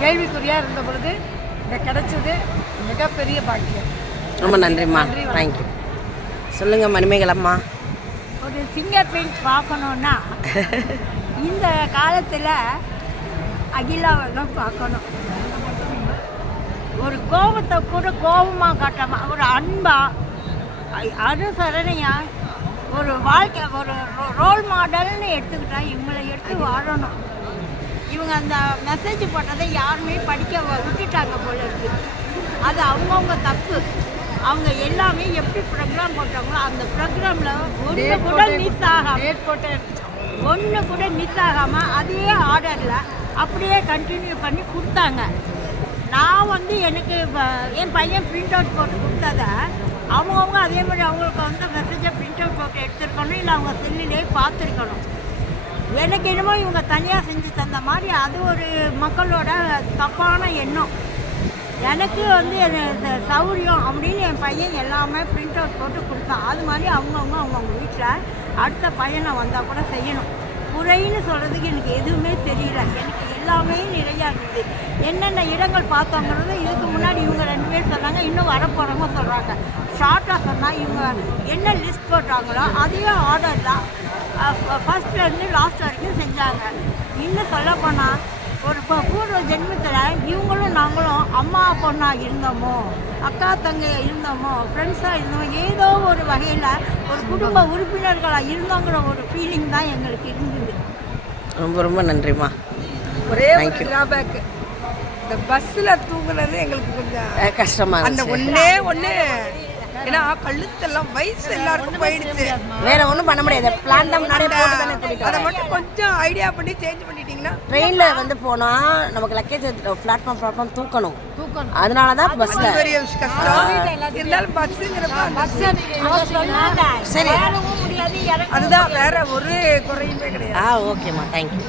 கேள்விக்குறியாக இருந்த பொழுது இந்த கிடைச்சது மிகப்பெரிய பாக்கியம். ரொம்ப நன்றிம்மா. தேங்க்யூ. சொல்லுங்கள் மணிமேகலம்மா. ஒரு ஃபிங்கர் பிரிண்ட் பார்க்கணுன்னா இந்த காலத்தில் அகிலாவை தான் பார்க்கணும். ஒரு கோபத்தை கூட கோபமாக காட்டாம ஒரு அன்பாக அனுசரணையாக ஒரு வாழ்க்கை ஒரு ரோல் மாடல்னு எடுத்துக்கிட்டா இவங்களை எடுத்து வாழணும். இவங்க அந்த மெசேஜ் போட்டதை யாருமே படிக்க விட்டுட்டாங்க போல இருக்கு. அது அவங்கவுங்க தப்பு. அவங்க எல்லாமே எப்படி ப்ரோக்ராம் போட்டாங்களோ அந்த ப்ரோக்ராமில் ஒன்று கூட மிஸ் ஆகாமல் அதே ஆர்டரில் அப்படியே கண்டினியூ பண்ணி கொடுத்தாங்க. நான் வந்து எனக்கு என் பையன் பிரிண்ட் அவுட் போட்டு கொடுத்ததை அவங்கவுங்க அதே மாதிரி அவங்களுக்கு வந்து மெசேஜை பிரிண்ட் அவுட் போட்டு எடுத்துருக்கணும், இல்லை அவங்க செல்லிலே பார்த்துருக்கணும். எனக்கு என்னமோ இவங்க தனியாக செஞ்சு தந்த மாதிரி அது ஒரு மக்களோட தப்பான எண்ணம். எனக்கு வந்து சௌரியம் அப்படின்னு என் பையன் எல்லாமே பிரிண்ட் அவுட் போட்டு கொடுத்தான். அது மாதிரி அவங்கவுங்க வீட்டில் அடுத்த பையனை வந்தால் கூட செய்யணும். குறைன்னு சொல்கிறதுக்கு எனக்கு எதுவுமே தெரியல. எனக்கு எல்லாமே நிறையா இருக்குது. என்னென்ன இடங்கள் பார்த்தோங்கிறது இதுக்கு முன்னாடி இவங்க 2 பேர் சொன்னாங்க, இன்னும் வரப்போகிறவங்க சொல்கிறாங்க. ஷார்ட்டாக சொன்னால் இவங்க என்ன லிஸ்ட் போட்டாங்களோ அதையே ஆர்டர்லாம் ஃபஸ்ட்லேருந்து லாஸ்ட் வரைக்கும் செஞ்சாங்க. இன்னும் சொல்லப்போனால் ஒரு பூர்வ ஜென்மத்தில் இவங்களும் நாங்களும் அம்மா பொண்ணாக இருந்தோமோ, அக்கா தங்கையாக இருந்தோமோ, ஃப்ரெண்ட்ஸாக இருந்தோமோ, ஏதோ ஒரு வகையில் ஒரு குடும்ப உறுப்பினர்களாக இருந்தோங்கிற ஒரு ஃபீலிங் தான் எங்களுக்கு இருந்தது. ரொம்ப ரொம்ப நன்றிம்மா. ஒரே ஒரு டிராபேக், இந்த பஸ்ஸில் தூங்குனது எங்களுக்கு கொஞ்சம் கஷ்டமாக அந்த ஒன்று ஏன்னா கழுத்தெல்லாம் வயசு எல்லாருக்கும் போயிடுச்சு. வேற ஒன்றும் பண்ண முடியாது. பிளான் தான் முன்னாடியே போட்டு தானே கூட்டிட்டு அதை மட்டும் கொஞ்சம் ஐடியா பண்ணி சேஞ்ச் பண்ணிட்டீங்கன்னா. ட்ரெயினில் வந்து போனால் நமக்கு லக்கேஜ் பிளாட்ஃபார்ம் தூக்கணும். அதனால தான் பஸ்ஸில் பெரிய கஷ்டம் இருந்தாலும் சரி முடியாது. அதுதான் வேற ஒரு குறையுமே கிடையாது. ஓகேம்மா. தேங்க்யூ.